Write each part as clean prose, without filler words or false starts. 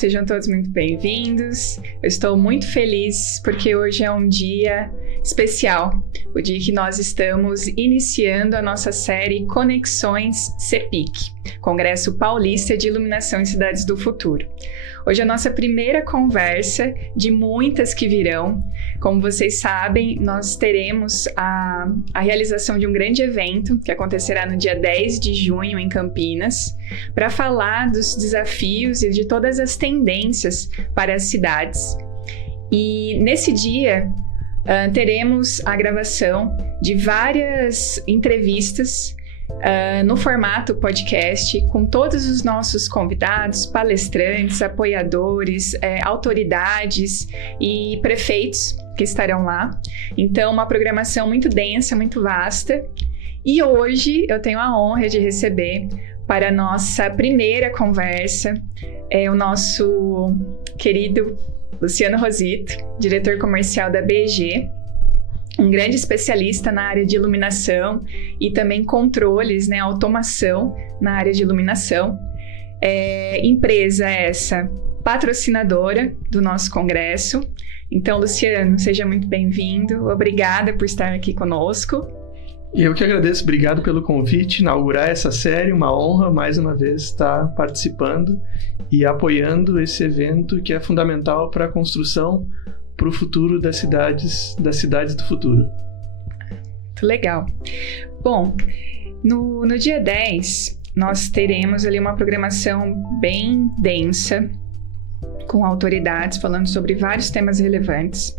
sejam todos muito bem-vindos. Eu estou muito feliz porque hoje é um dia especial, o dia que nós estamos iniciando a nossa série Conexões CEPIC, Congresso Paulista de Iluminação em Cidades do Futuro. Hoje é a nossa primeira conversa de muitas que virão. Como vocês sabem, nós teremos a realização de um grande evento que acontecerá no dia 10 de junho em Campinas, para falar dos desafios e de todas as tendências para as cidades. E nesse dia teremos a gravação de várias entrevistas no formato podcast, com todos os nossos convidados, palestrantes, apoiadores, autoridades e prefeitos que estarão lá. Então, uma programação muito densa, muito vasta. E hoje eu tenho a honra de receber para a nossa primeira conversa o nosso querido Luciano Rosito, diretor comercial da BEG, um grande especialista na área de iluminação e também controles, automação na área de iluminação. Empresa essa patrocinadora do nosso congresso. Então, Luciano, seja muito bem-vindo. Obrigada por estar aqui conosco. Eu que agradeço, obrigado pelo convite, inaugurar essa série, uma honra mais uma vez estar participando e apoiando esse evento que é fundamental para a construção, para o futuro das cidades do futuro. Muito legal. Bom, no dia 10, nós teremos ali uma programação bem densa, com autoridades falando sobre vários temas relevantes.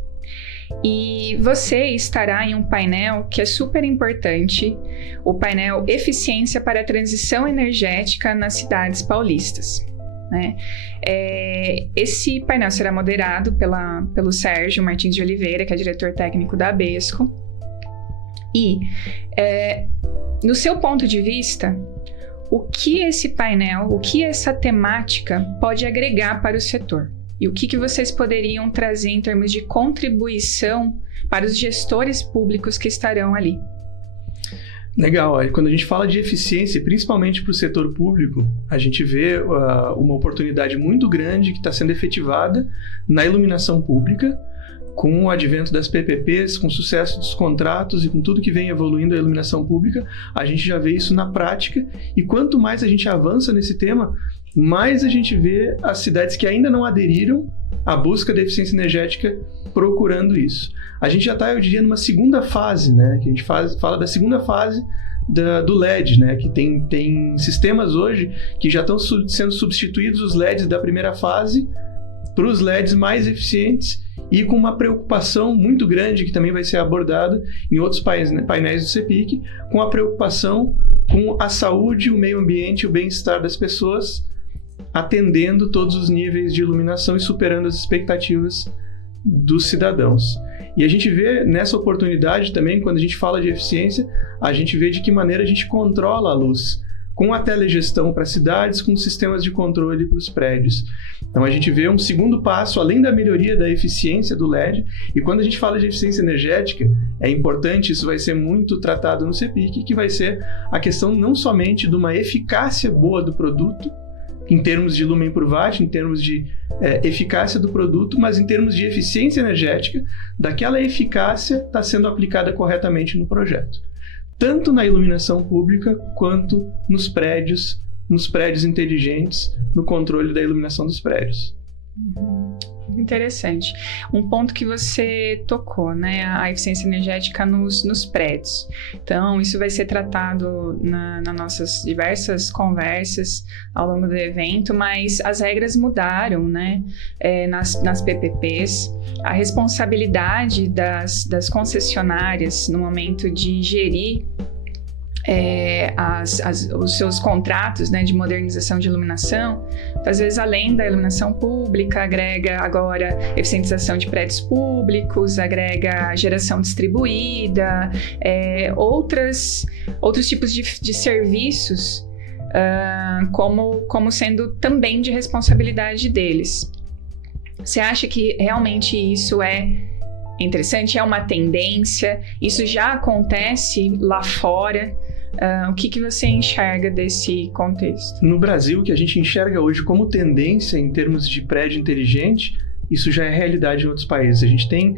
E você estará em um painel que é super importante, o painel Eficiência para a Transição Energética nas Cidades Paulistas. Esse painel será moderado pelo Sérgio Martins de Oliveira, que é diretor técnico da ABESCO. E, no seu ponto de vista, o que esse painel, o que essa temática pode agregar para o setor? E o que vocês poderiam trazer em termos de contribuição para os gestores públicos que estarão ali? Legal, quando a gente fala de eficiência, principalmente para o setor público, a gente vê uma oportunidade muito grande que está sendo efetivada na iluminação pública, com o advento das PPPs, com o sucesso dos contratos e com tudo que vem evoluindo a iluminação pública, a gente já vê isso na prática, e quanto mais a gente avança nesse tema, mais a gente vê as cidades que ainda não aderiram à busca da eficiência energética procurando isso. A gente já está, eu diria, numa segunda fase, que a gente fala da segunda fase do LED, que tem sistemas hoje que já estão sendo substituídos os LEDs da primeira fase para os LEDs mais eficientes e com uma preocupação muito grande que também vai ser abordada em outros painéis do CEPIC, com a preocupação com a saúde, o meio ambiente e o bem-estar das pessoas, atendendo todos os níveis de iluminação e superando as expectativas dos cidadãos. E a gente vê nessa oportunidade também, quando a gente fala de eficiência, a gente vê de que maneira a gente controla a luz, com a telegestão para cidades, com sistemas de controle para os prédios. Então a gente vê um segundo passo, além da melhoria da eficiência do LED, e quando a gente fala de eficiência energética, é importante, isso vai ser muito tratado no CEPIC, que vai ser a questão não somente de uma eficácia boa do produto, em termos de lumen por watt, em termos de eficácia do produto, mas em termos de eficiência energética, daquela eficácia está sendo aplicada corretamente no projeto. Tanto na iluminação pública, quanto nos prédios inteligentes, no controle da iluminação dos prédios. Interessante. Um ponto que você tocou, a eficiência energética nos prédios. Então, isso vai ser tratado nas nossas diversas conversas ao longo do evento, mas as regras mudaram, nas PPPs. A responsabilidade das concessionárias no momento de gerir os seus contratos de modernização de iluminação, às vezes além da iluminação pública, agrega agora eficientização de prédios públicos, agrega geração distribuída, outros tipos de serviços, como sendo também de responsabilidade deles. Você acha que realmente isso é interessante? É uma tendência? Isso já acontece lá fora? O que você enxerga desse contexto? No Brasil, o que a gente enxerga hoje como tendência em termos de prédio inteligente, isso já é realidade em outros países. A gente tem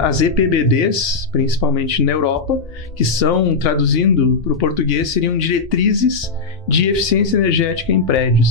as EPBDs, principalmente na Europa, que são, traduzindo para o português, seriam diretrizes de eficiência energética em prédios.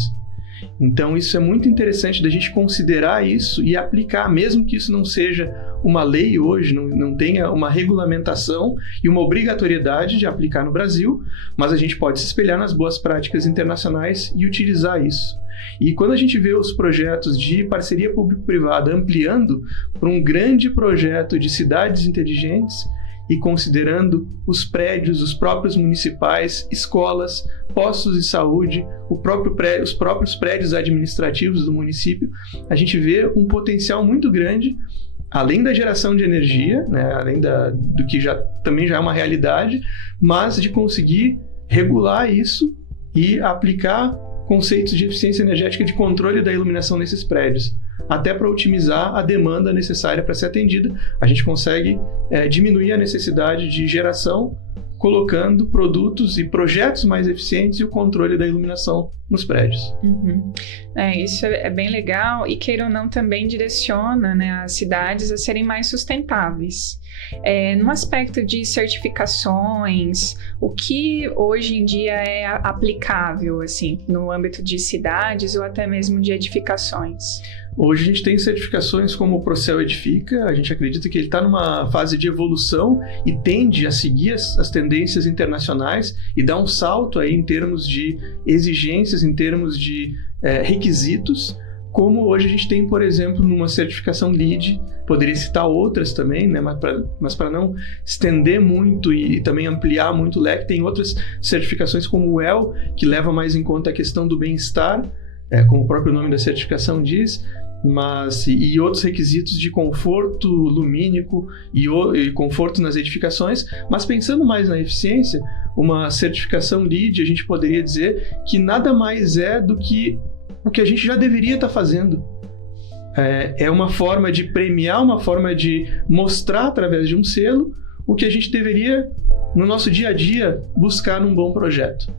Então, isso é muito interessante da gente considerar isso e aplicar, mesmo que isso não seja uma lei hoje, não tenha uma regulamentação e uma obrigatoriedade de aplicar no Brasil, mas a gente pode se espelhar nas boas práticas internacionais e utilizar isso. E quando a gente vê os projetos de parceria público-privada ampliando para um grande projeto de cidades inteligentes, e considerando os prédios, os próprios municipais, escolas, postos de saúde, os próprios prédios administrativos do município, a gente vê um potencial muito grande, além da geração de energia, né, além do que também já é uma realidade, mas de conseguir regular isso e aplicar conceitos de eficiência energética de controle da iluminação nesses prédios. Até para otimizar a demanda necessária para ser atendida, a gente consegue diminuir a necessidade de geração, colocando produtos e projetos mais eficientes e o controle da iluminação nos prédios. Uhum. Isso é bem legal e, queira ou não, também direciona, né, as cidades a serem mais sustentáveis. No aspecto de certificações, o que hoje em dia é aplicável assim, no âmbito de cidades ou até mesmo de edificações? Hoje a gente tem certificações como o Procel Edifica, a gente acredita que ele está numa fase de evolução e tende a seguir as tendências internacionais e dar um salto aí em termos de exigências, em termos de requisitos, como hoje a gente tem, por exemplo, numa certificação LEED, poderia citar outras também, né? Mas para não estender muito e também ampliar muito o leque, tem outras certificações como o WELL, que leva mais em conta a questão do bem-estar, como o próprio nome da certificação diz, e outros requisitos de conforto lumínico e conforto nas edificações, mas pensando mais na eficiência, uma certificação LEED, a gente poderia dizer que nada mais é do que o que a gente já deveria estar fazendo. É uma forma de premiar, uma forma de mostrar através de um selo o que a gente deveria, no nosso dia a dia, buscar num bom projeto.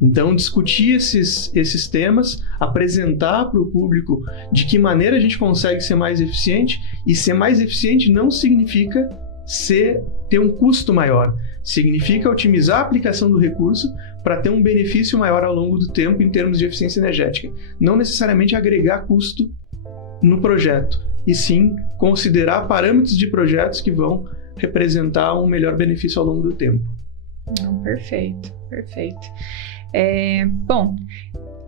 Então, discutir esses temas, apresentar para o público de que maneira a gente consegue ser mais eficiente, e ser mais eficiente não significa ter um custo maior, significa otimizar a aplicação do recurso para ter um benefício maior ao longo do tempo em termos de eficiência energética. Não necessariamente agregar custo no projeto, e sim considerar parâmetros de projetos que vão representar um melhor benefício ao longo do tempo. Perfeito. Bom,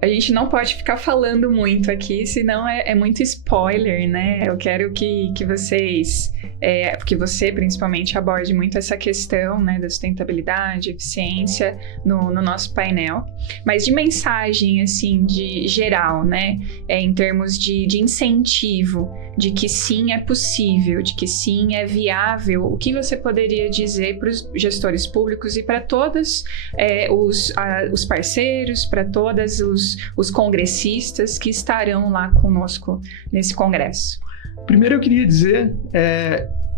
a gente não pode ficar falando muito aqui, senão é muito spoiler, né? Eu quero que você principalmente aborde muito essa questão, né, da sustentabilidade, eficiência no nosso painel. Mas de mensagem, assim, de geral, né? Em termos de incentivo, de que sim é possível, de que sim é viável, o que você poderia dizer para os gestores públicos e para todos os parceiros, para todos os congressistas que estarão lá conosco nesse congresso? Primeiro eu queria dizer,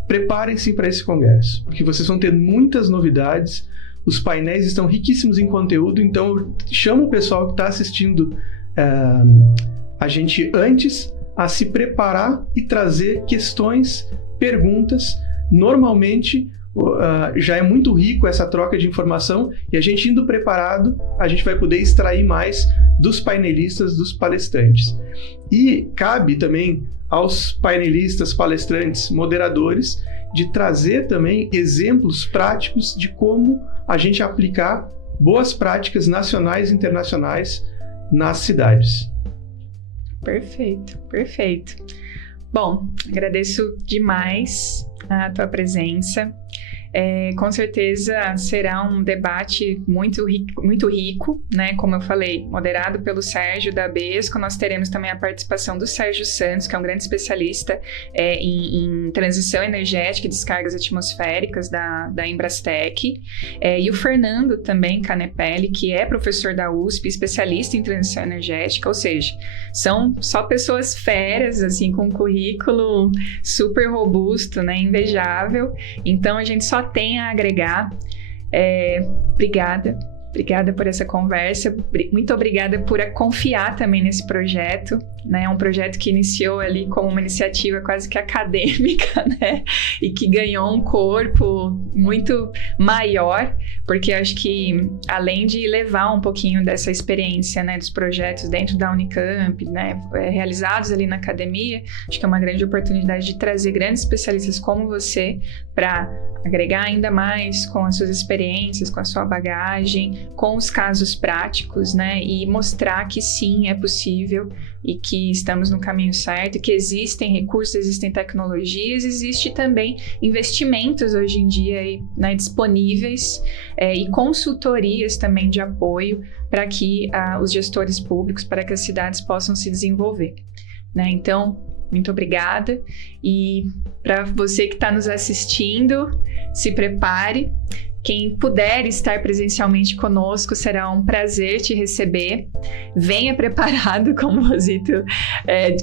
preparem-se para esse congresso, porque vocês vão ter muitas novidades, os painéis estão riquíssimos em conteúdo, então eu chamo o pessoal que está assistindo a gente antes a se preparar e trazer questões, perguntas. Normalmente já é muito rico essa troca de informação, e a gente indo preparado, a gente vai poder extrair mais dos painelistas, dos palestrantes. E cabe também aos painelistas, palestrantes, moderadores, de trazer também exemplos práticos de como a gente aplicar boas práticas nacionais e internacionais nas cidades. Perfeito. Bom, agradeço demais a tua presença. Com certeza será um debate muito rico, né? Como eu falei, moderado pelo Sérgio da Abesco. Nós teremos também a participação do Sérgio Santos, que é um grande especialista em transição energética e descargas atmosféricas da Embrastec, e o Fernando também Canepelli, que é professor da USP, especialista em transição energética, ou seja, são só pessoas feras, assim, com um currículo super robusto, né? Invejável. Então a gente só tem a agregar. Obrigada por essa conversa, muito obrigada por confiar também nesse projeto, né? É um projeto que iniciou ali como uma iniciativa quase que acadêmica, né? E que ganhou um corpo muito maior, porque eu acho que além de levar um pouquinho dessa experiência, né, dos projetos dentro da Unicamp, né, realizados ali na academia, acho que é uma grande oportunidade de trazer grandes especialistas como você para agregar ainda mais com as suas experiências, com a sua bagagem, com os casos práticos, né? E mostrar que sim, é possível e que estamos no caminho certo, que existem recursos, existem tecnologias, existe também investimentos hoje em dia aí, né, disponíveis e consultorias também de apoio para que os gestores públicos, para que as cidades possam se desenvolver, né? Então, muito obrigada. E para você que está nos assistindo, se prepare. Quem puder estar presencialmente conosco, será um prazer te receber. Venha preparado, como o Rosito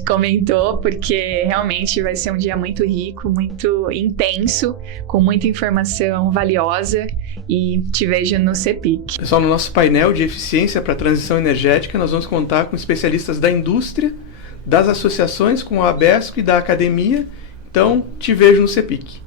comentou, porque realmente vai ser um dia muito rico, muito intenso, com muita informação valiosa, e te vejo no CEPIC. Pessoal, no nosso painel de eficiência para a transição energética, nós vamos contar com especialistas da indústria, das associações, com a ABESCO e da academia. Então, te vejo no CEPIC.